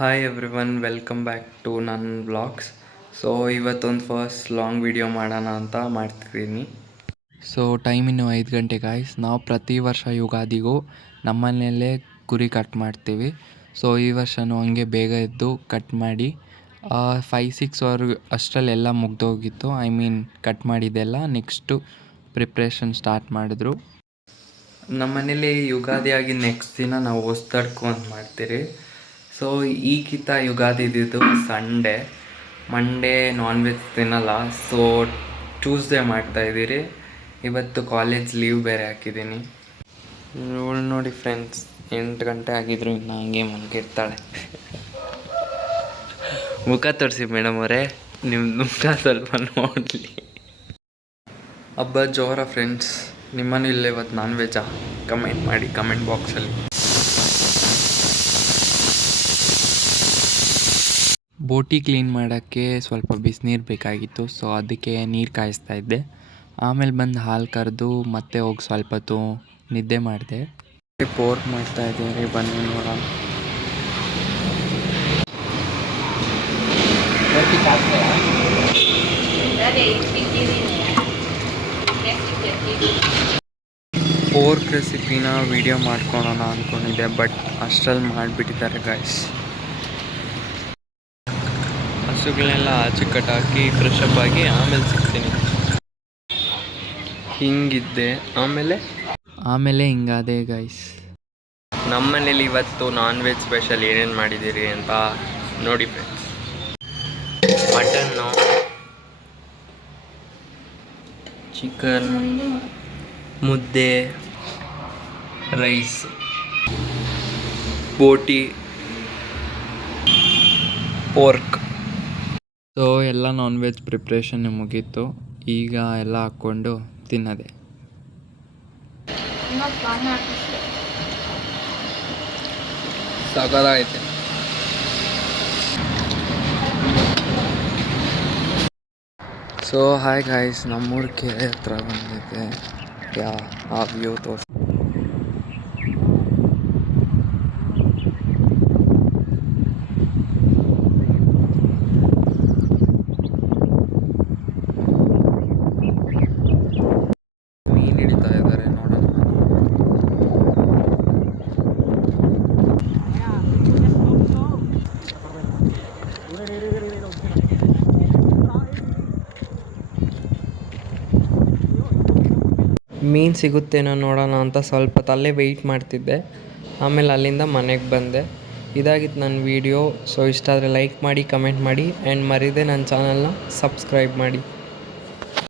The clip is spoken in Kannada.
Hi everyone, welcome back to ನನ್ನ ವ್ಲಾಗ್ಸ್. ಸೊ ಇವತ್ತೊಂದು ಫಸ್ಟ್ ಲಾಂಗ್ ವಿಡಿಯೋ ಮಾಡೋಣ ಅಂತ ಮಾಡ್ತಿದ್ದೀನಿ. ಸೊ ಟೈಮ್ ಇನ್ನೂ 5 ಗಂಟೆ ಗಾಯ್ಸ್. ನಾವು ಪ್ರತಿ ವರ್ಷ ಯುಗಾದಿಗೂ ನಮ್ಮನೆಯಲ್ಲೇ ಕುರಿ ಕಟ್ ಮಾಡ್ತೀವಿ. ಸೊ ಈ ವರ್ಷವೂ ಹಂಗೆ ಬೇಗ ಎದ್ದು ಕಟ್ ಮಾಡಿ 5-6 ಅಷ್ಟರಲ್ಲೆಲ್ಲ ಮುಗ್ದೋಗಿತ್ತು. ಕಟ್ ಮಾಡಿದ್ದೆಲ್ಲ. ನೆಕ್ಸ್ಟು ಪ್ರಿಪ್ರೇಷನ್ ಸ್ಟಾರ್ಟ್ ಮಾಡಿದ್ರು. ನಮ್ಮನೇಲಿ ಯುಗಾದಿ ಆಗಿದ ನೆಕ್ಸ್ಟ್ ದಿನ ನಾವು ಹೊಸ್ದಡ್ಕು ಅಂತ ಮಾಡ್ತೀರಿ. ಸೊ ಈಗಿತ ಯುಗಾದಿದ್ದು ಸಂಡೇ, ಮಂಡೇ ನಾನ್ ವೆಜ್ ತಿನ್ನಲ್ಲ. ಸೊ ಟ್ಯೂಸ್ಡೇ ಮಾಡ್ತಾಯಿದ್ದೀರಿ. ಇವತ್ತು ಕಾಲೇಜ್ ಲೀವ್ ಬೇರೆ ಹಾಕಿದ್ದೀನಿ. ಇವಳು ನೋಡಿ ಫ್ರೆಂಡ್ಸ್, 8 ಗಂಟೆ ಆಗಿದ್ರು ಇನ್ನು ಹಂಗೆ ಮನ್ಗಿರ್ತಾಳೆ. ಮುಖ ತೋರಿಸಿ ಮೇಡಮ್ ಅವರೇ, ನಿಮ್ಮ ಮುಖ ಸ್ವಲ್ಪ ನೋಡಲಿ. ಹಬ್ಬ ಜೋರ ಫ್ರೆಂಡ್ಸ್. ನಿಮ್ಮನೇಲಿ ಇವತ್ತು ನಾನ್ ವೆಜ್ಜಾ? ಕಮೆಂಟ್ ಮಾಡಿ ಕಮೆಂಟ್ ಬಾಕ್ಸಲ್ಲಿ. ಬೋಟಿ ಕ್ಲೀನ್ ಮಾಡೋಕ್ಕೆ ಸ್ವಲ್ಪ ಬಿಸಿನೀರು ಬೇಕಾಗಿತ್ತು. ಸೊ ಅದಕ್ಕೆ ನೀರು ಕಾಯಿಸ್ತಾ ಇದ್ದೆ. ಆಮೇಲೆ ಬಂದು ಹಾಲು ಕರೆದು ಮತ್ತೆ ಹೋಗಿ ಸ್ವಲ್ಪ ಹೊತ್ತು ನಿದ್ದೆ ಮಾಡಿದೆ. ಪೋರ್ಕ್ ಮಾಡ್ತಾ ಇದ್ದೀನಿ, ಬನ್ನಿ ನೋಡೋಣ. ಪೋರ್ಕ್ ರೆಸಿಪಿನ ವಿಡಿಯೋ ಮಾಡ್ಕೊಳೋಣ ಅಂದ್ಕೊಂಡಿದ್ದೆ, ಬಟ್ ಅಷ್ಟರಲ್ಲಿ ಮಾಡಿಬಿಟ್ಟಿದ್ದಾರೆ ಗಾಯ್ಸ್. ಹಸುಗಳನ್ನೆಲ್ಲ ಆಚೆ ಕಟ್ಟಾಕಿ ಫ್ರೆಶ್ ಅಪ್ ಆಗಿ ಆಮೇಲೆ ಸಿಗ್ತೀನಿ. ಹಿಂಗಿದ್ದೆ, ಆಮೇಲೆ ಹಿಂಗಾದೆ ಗೈಸ್. ನಮ್ಮನೇಲಿ ಇವತ್ತು ನಾನ್ ವೆಜ್ ಸ್ಪೆಷಲ್ ಏನೇನು ಮಾಡಿದ್ದೀರಿ ಅಂತ ನೋಡಿ ಫ್ರೆಂಡ್ಸ್. ಮಟನ್ನು, ಚಿಕನ್, ಮುದ್ದೆ, ರೈಸ್, ಬೋಟಿ, ಪೋರ್ಕ್. ಸೊ ಎಲ್ಲ ನಾನ್ ವೆಜ್ ಪ್ರಿಪ್ರೇಷನ್ ಮುಗೀತು. ಈಗ ಎಲ್ಲ ಹಾಕ್ಕೊಂಡು ತಿನ್ನೋದೆ. ಸಕತ್ತಾಗೈತೆ. ಸೊ ಹಾಯ್ ಗಾಯ್ಸ್, ನಮ್ಮೂರ ಕೆರೆ ಹತ್ರ ಬಂದಿದ್ದೆ. ಆ ವ್ಯೂ ತೋರಿಸ್. ಮೀನು ಹಿಡಿತಾ ಇದ್ದಾರೆ, ನೋಡೋಣ. ಮೀನು ಸಿಗುತ್ತೇನೋ ನೋಡೋಣ ಅಂತ ಸ್ವಲ್ಪ ತಲ್ಲೇ ವೆಯ್ಟ್ ಮಾಡ್ತಿದ್ದೆ. ಆಮೇಲೆ ಅಲ್ಲಿಂದ ಮನೆಗೆ ಬಂದೆ. ಇದಾಗಿತ್ತು ನನ್ನ ವೀಡಿಯೋ. ಸೊ ಇಷ್ಟ ಆದರೆ ಲೈಕ್ ಮಾಡಿ, ಕಮೆಂಟ್ ಮಾಡಿ, ಆ್ಯಂಡ್ ಮರೀದೆ ನನ್ನ ಚಾನಲ್ನ ಸಬ್ಸ್ಕ್ರೈಬ್ ಮಾಡಿ.